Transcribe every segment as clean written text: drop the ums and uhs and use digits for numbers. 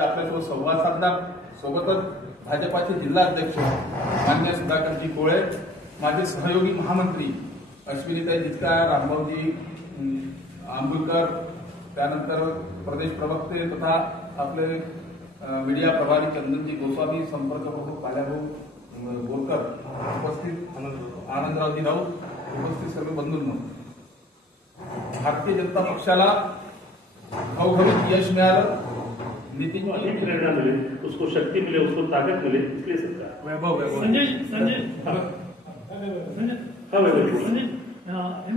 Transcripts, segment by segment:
आहेत आपल्यासोबत संवाद साधणार. सोबतच भाजपाचे जिल्हाध्यक्ष मान्य सुधाकरजी कोळे, माझे सहयोगी महामंत्री अश्विनीताई जिचकार, रामभाऊजी आंबुलकर, त्यानंतर प्रदेश प्रवक्ते तथा आपले मीडिया प्रभारी चंदनजी गोस्वामी, संपर्क प्रमुख काल्याभाऊ बोरकर, उपस्थित आनंदरावजी राऊत, उपस्थित सर्व बंधूंनो, भारतीय जनता पक्षाला घवघवीत यश मिळालं. नितीन प्रेरणा मिले, उसको शक्ति मिले, उसको ताकत मिले, इसलिए सरकार वैभव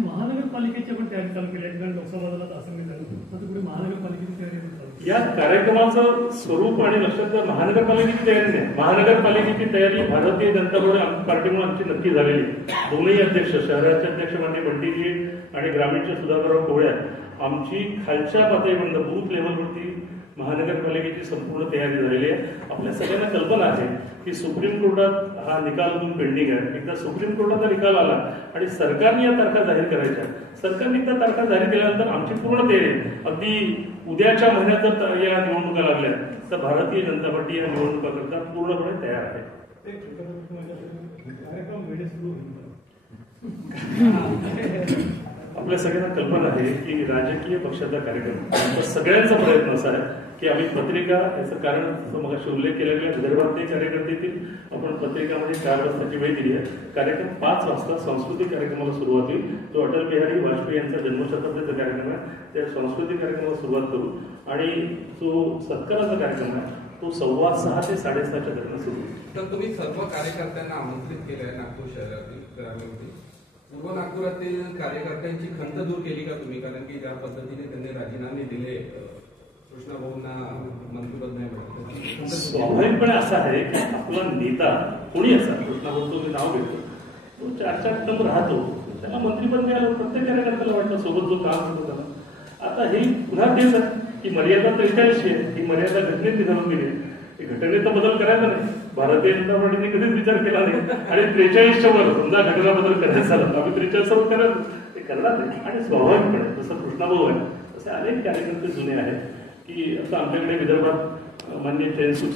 महानगरपालिकेच्या पण तयारी चालू केली आहे. लोकसभा असेंब्ली झाली पुढे महानगरपालिकेची तयारी या कार्यक्रमाचं स्वरूप आणि लक्षात महानगरपालिकेची तयारी नाही. महानगरपालिकेची तयारी भारतीय जनता पार्टीमुळे आमची नक्की झालेली. दोन्ही अध्यक्ष, शहराचे अध्यक्ष माननीय बंटीजी आणि ग्रामीणचे सुधाकरराव कोळे, आमची खालच्या पातळीपर्यंत बूथ लेवलवरती महानगरपालिकेची संपूर्ण तयारी झालेली आहे. आपल्या सगळ्यांना कल्पना आहे की सुप्रीम कोर्टात हा निकाल अजून पेंडिंग आहे. एकदा सुप्रीम कोर्टाचा निकाल आला आणि सरकारने या तारखा जाहीर करायच्या, सरकारने एकदा तारखा जाहीर केल्यानंतर आमची पूर्ण तयारी आहे. अगदी उद्याच्या महिन्यात जर या निवडणुका लागल्या तर भारतीय जनता पार्टी या निवडणुकाकरता पूर्णपणे तयार आहे. आपल्या सगळ्यांना कल्पना आहे की राजकीय पक्षाचा कार्यक्रम सगळ्यांचा प्रयत्न असा आहे की आम्ही पत्रिका, याचं कारण मग उल्लेख केला गेला, विदर्भातले कार्यकर्ते येतील. आपण पत्रिकामध्ये 4 वाजताची वेळ दिली आहे. कार्यक्रम 5 वाजता सांस्कृतिक कार्यक्रमाला सुरुवात होईल. जो अटल बिहारी वाजपेयी यांचा जन्मशताब्दीचा कार्यक्रम आहे त्या सांस्कृतिक कार्यक्रमाला सुरुवात करू आणि जो सत्काराचा कार्यक्रम आहे तो 6:15 ते 6:30च्या दरम्यान सुरू होईल. तर तुम्ही सर्व कार्यकर्त्यांना आमंत्रित केलं आहे नागपूर शहरातील ग्रामीणमध्ये. पूर्व नागपुरातील कार्यकर्त्यांची खंत दूर केली का तुम्ही? कारण की ज्या पद्धतीने त्यांनी राजीनामे दिले, कृष्णा भाऊंना मंत्रिपद नाही मिळालं. स्वाभाविकपणे असं आहे की आपला नेता कोणी असा, कृष्णा भाऊचं मी नाव घेतो, तो 4-4 टर्म राहतो, त्याला मंत्रिपद मिळालं. प्रत्येक कार्यकर्त्याला वाटतं सोबत जो काम करतो त्याला. आता हे पुन्हा तेच आहे की मर्यादा 43 आहे. ही मर्यादा घटनेत निघालून गेली. घटनेचा बदल करायचा नाही. भारतीय जनता पार्टीने कधीच विचार केला नाही आणि 43च्या वर समजा घटना बदल करायचा झाला, आम्ही 43 वर करायचं ते करणार नाही. आणि स्वाभाविकपणे जसं कृष्णाभाऊ आहे तसे अनेक कार्यकर्ते जुने आहेत की आता आमच्याकडे विदर्भात माननीय चैनसुख